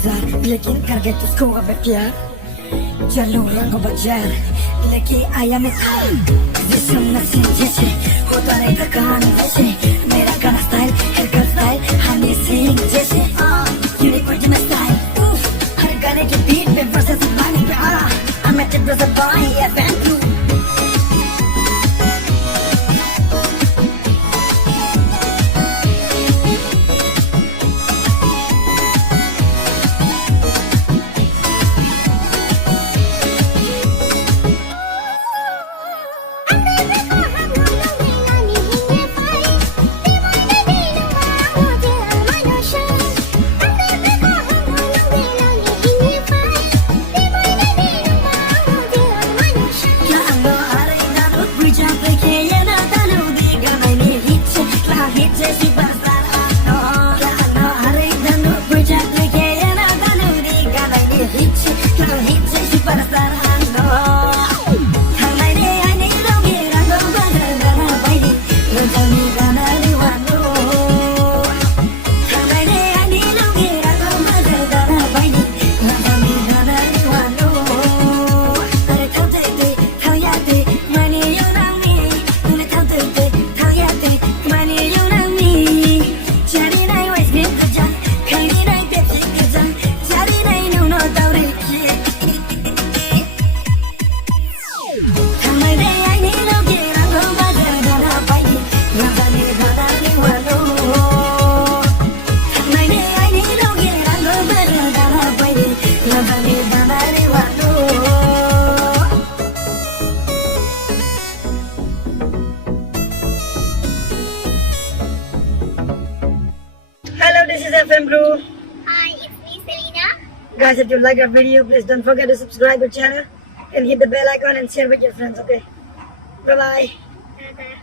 बाजार लेकिन कर गए तुझको अब प्यार चलो रंग बाजार लेके आया मैं था जिसम नसीब जैसे होता रहेगा कहानी जैसे मेरा गाना style hair style Honey Singh जैसे यूनिक ओरिजिनल स्टाइल हर गाने के बीट पे वर्सेस लाने पे I'm at the brother boy yeah thank you Hello, this is FM Bro. Hi, it's me, Selena. Guys, if you like our video, please don't forget to subscribe our channel and hit the bell icon and share with your friends, okay? Bye-bye. Bye-bye.